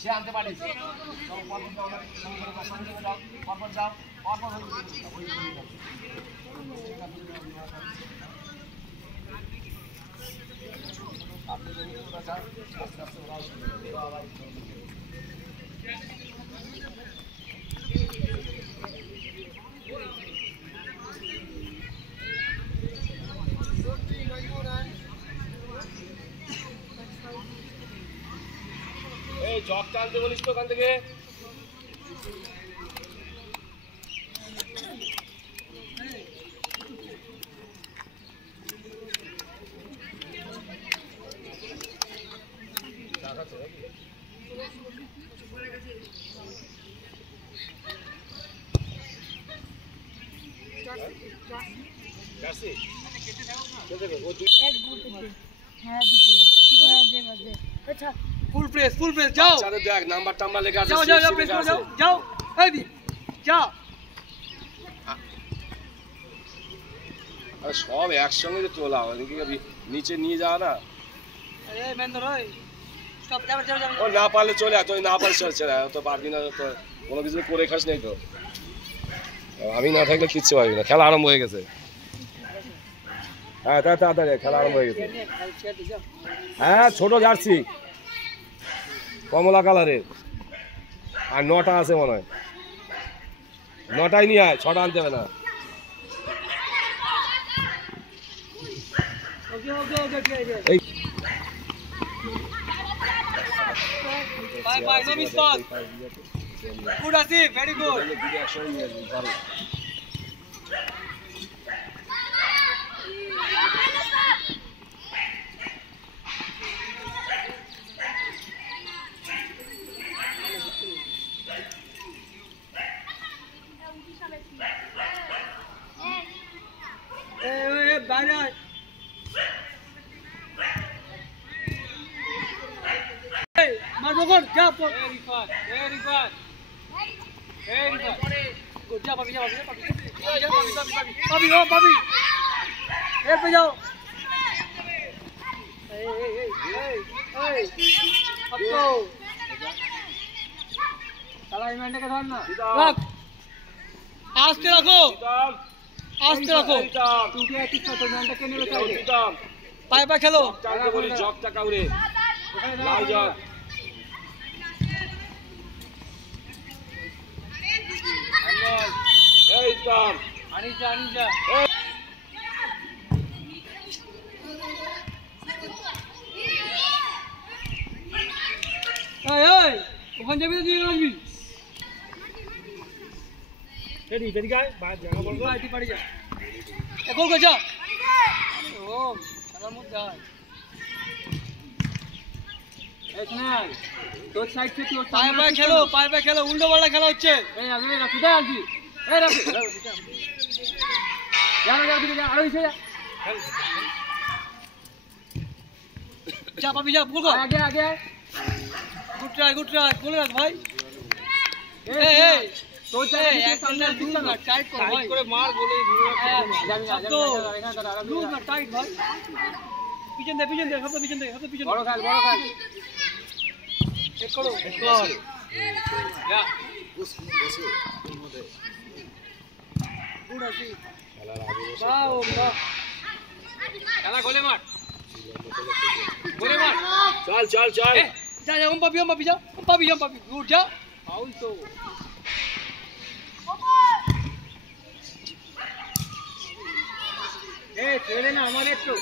সে আনতে পারিস যাও এই জগ টানতে বলিস তো ওখান থেকে ফুল প্রেস যাও দেখ নাম্বার টাম্বার লেখা আছে যাও এই দি যাও আরে সব একসঙ্গে যে তোলা ওদিকে নিচে নিয়ে যাওয়া না এই মেন্দর ওই স্টপ যাবে ও না পারলে চলে আয় তুই না পারলে চলে তো পারবি না তো কোনো কিছু করে খাস নেই তো আমি না থাকলে কিচ্ছু পারবি না খেলা আরম্ভ হয়ে গেছে হ্যাঁ তাড়াতাড়ি খেলা আরম্ভ হয়ে গেছে হ্যাঁ ছোট জার্সি কমলা কালারের আর 9টা আছে মনে হয় 9টাই নিয়ে আয় 6টা আনতে হবে না এই by no mistake good Asif very good বাইরে মারবো কোন যা ভেরি গুড গুড যা পাবি এর पे जाओ এই আপতো তালা ইমেন্টকে ধর না রাখ আস্তে রাখো তুই কি একটু তো ইমেন্টকে নিয়ে চাই পায়ে খেলো টাকা বলি জগ টাকা উড়ে লাল জগ এই তাম আনিজা এই ওখান যাবি তুই আসবি এদি গায় বাদ জায়গা বল গো আইতি পাড়ি যা এখন গো যা ও সারা মুখ যা এখানে তোর সাইড থেকে তোর পায়ে খেলো উল্টো পাল্টা খেলা হচ্ছে এই আমি রাখুদা আলজি এই রাখু যা দিকে যা আরো এসে যা পাবি যা বল আগে গুড ট্রাই বলে রাখ ভাই এই তোর চাই একটা লুজ না টাইট কর ভাই করে মার বলে তো লুজ না টাইট ভাই পিছন দে হাতে পিছন বড় খাল এক করো যা গুড আছে বাও খেলা গোলে মার চল যা ওম পাবি গুড যা ফাউল তো ছেড়ে না আমার একটু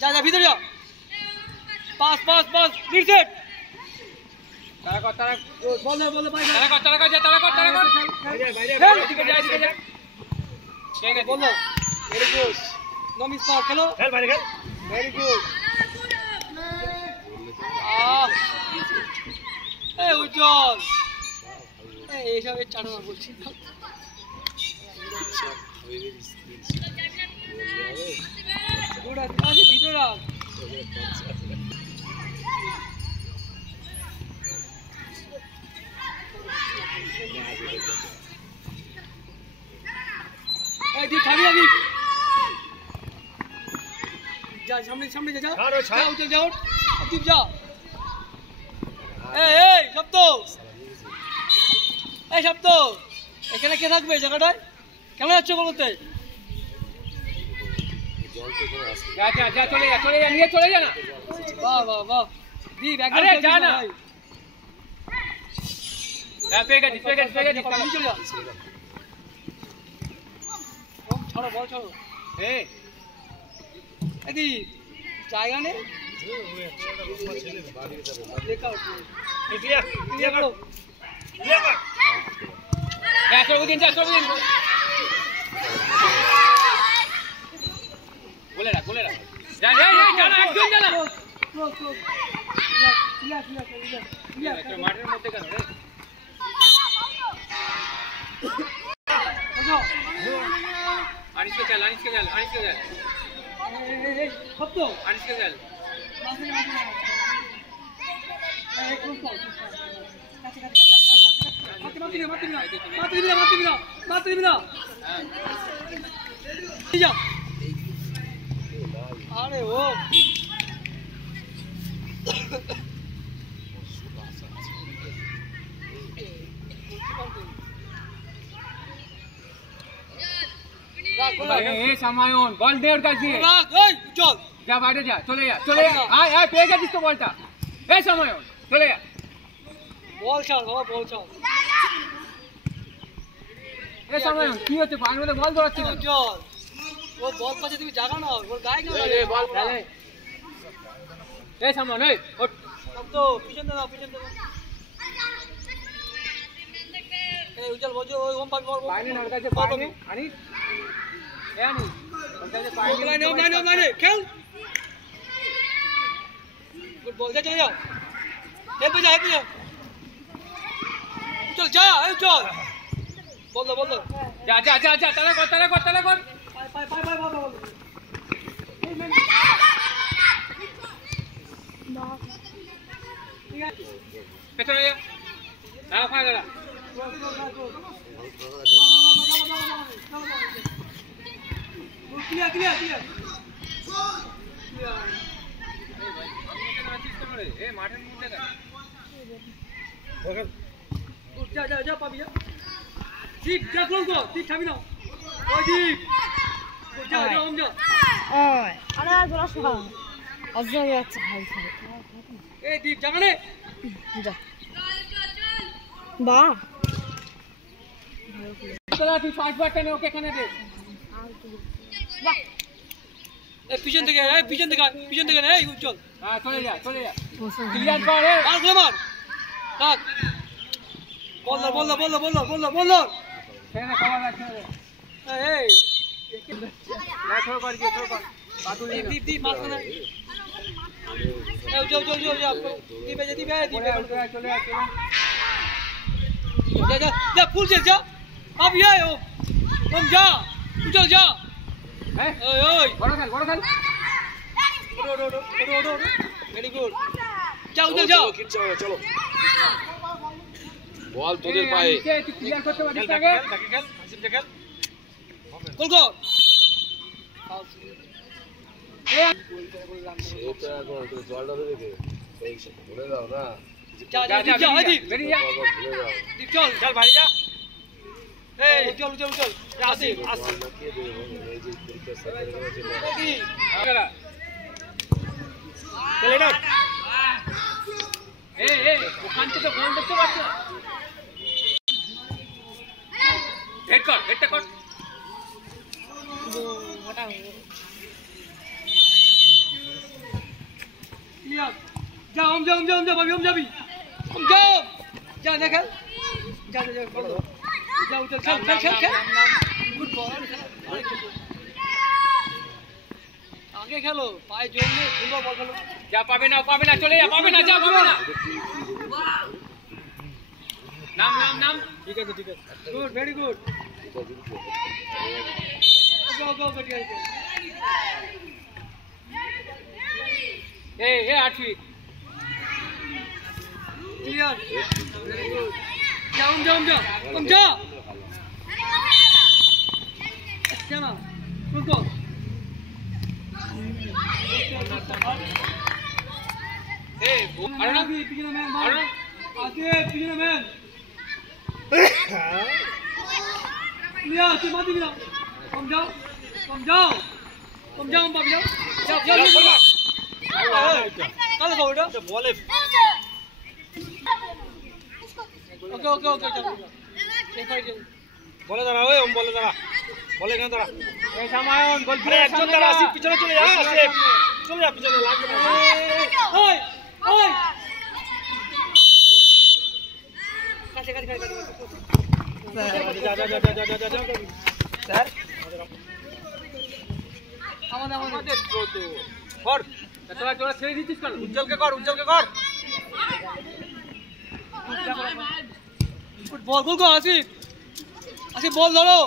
যা ভিতরে যা পাস রিসেট তারা বল ভাই তারা কর বাইরে এদিকে যা ঠিক আছে বল very good no miss pass খেলো খেল বাইরে খেল ভেরি গুড এই উজ্জ্বল এই সব চাড়া বলছি গুড আছে ভিতরে আস এই দি খাবি যা সামনে সামনে যা ছাড়, ওই ছাড়। যা উঠে যাও চুপ যা এই শব্দ এই শব্দ এখানে কে থাকবে এই জায়গাটায় কেন যাচ্ছে বলতে যা যা যা চলে যা নিয়ে চলে যা না বাহ বাহ বাহ দীপ একদম আরে, যা না। ভাই। পেয়ে গেছি চলে যা ছাড়ো বল ছাড়ো এই এদি জায়গা নেই দেখা করো যা সর্বদিন বলে রাখ যা না একদম যা না মাঠের মধ্যে কেন রে আনিসকে চল আনিসকে চল আরে ও এই সামায়ন বল দে ওর কাছে চল যা বাইরে যা চলে যা আয় পেয়ে গেছিস তো বলটা এই সামায়ন চলে যা বল ছাড় বাবা বল ছাড় এই সামায়ন কি হচ্ছে পায়ের মধ্যে বল দৌড়াচ্ছে না চল ও বল পাচ্ছে তুমি জাগা না ওর গায়ে কেন বল খেলে এই সামায়ন এই ওঠ তো পিছন দাও এই উজ্জ্বল বজো ওই ওম পাবি বল পায়নি না ওর কাছে পায়নি আনিস এ আনিস ওর কাছে পায়নি লাইনে খেল গুড বল যা চলে যাও হেল্প যা চল যা এই চল বল দাও যা তারা কর পাই বল ঠিক আছে পেছনে যা না ফাঁকা গেলা ক্লিয়ার এই মাঠের মধ্যে কেন যা পাবি যা দীপ যা ক্লোজ কর দীপ থামি না ওই দীপ যা আরে আর বলা শোনা অবজার্ভ আছে ভাই এই দীপ জাগানে যা বাহ তোরা তুই ফার্স্ট বার টেনে ওকে এখানে দে বাহ এই পিছন থেকে এই উজ্জ্বল হ্যাঁ চলে যা ক্লিয়ার কর রে আর গোলে মার কাট বল সেখানে খাবার রাখতে হবে এই না থ্রো কর বাতুল দীপ মার না এই উজ্জ্বল যা দীপ চলে যা ফুল যা পাবি এই ওম যা উজ্জ্বল যা হ্যাঁ ওই বড় খেল ওডো ভেরি গুড যা উজ্জ্বল যা চলো বল তোদের পায়ে তুই ক্লিয়ার করতে পারিস আগে গোল কর সেটা এখন তুমি জলটা দেবে কে এই ভুলে দাও না যা দীপ বেরিয়ে যা ভুলে দাও দীপ চল ভাই যা এই উজ্জ্বল আসি জলটা কে দেবে এই যে পরীক্ষা সাথে করেছে চলে না এই ওখান থেকে গোল দেখতে পাচ্ছ হেডটা কর ক্লিয়ার যা ভাবি যাবি যা না খেল যা উঠে খেল গুড বল আগে খেলো পায়ে জোর নেই সুন্দর বল খেলো যা পাবে না চলে যা পাবে না নাম ঠিক আছে গুড ভেরি গুড go এই আঠি clear very good যা Chama. Pronto. আরে না পিছনে ম্যান আরে আগে পিছনে ম্যান লিয়া তুই মাটি গিরা কম যাও বাবু যাও কালে খাও এটা বলে ওকে বলে দাঁড়া ওই বলে দাঁড়া বলে কেন দাঁড়া এই সামায়ন গোল আরে একজন দাঁড়া আসি পিছনে চলে যা আসিফ চলে যা পিছনে লাগবে না ওই কাছে যা স্যার আমাদের তো কর তোরা ছেড়ে দিচ্ছিস কেন? উজ্জ্বলকে কর বল গোল কর আসিফ বল ধরো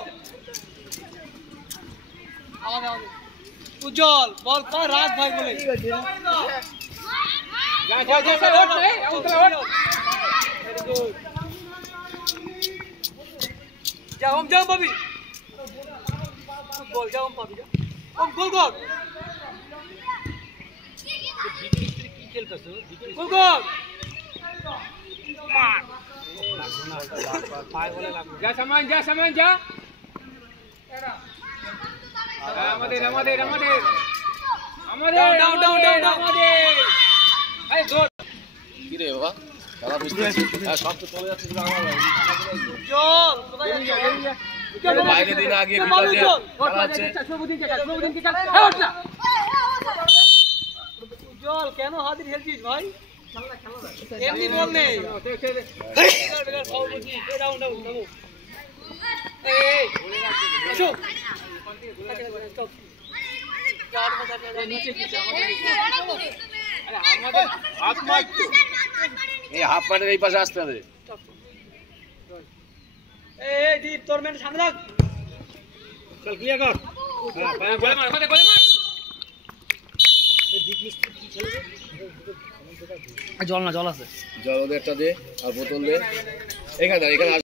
আমাদের উজ্জ্বল বল কর রাজ ভাই বলে যাও পাবি বল যাও পাবি গোল কর গোল কর যা সামান যা আমাদের এই গোল কি রে বাবা দাদা বুঝতে পারছি সব তো চলে যাচ্ছে কিন্তু আমার উজ্জ্বল কোথায় যাচ্ছিস বাইরে দিন আগে বিকালে খেলা হচ্ছে উজ্জ্বল কেন হাতির খেলছিস ভাই এমনি বল নেই এই হাফ মাঠের এই পাশে আসতে হবে দীপ তোর মেয়ে সামনে রাখ চল ক্লিয়ার কর জল আছে জল ওদের একটা দে আর বোতল দে এখানে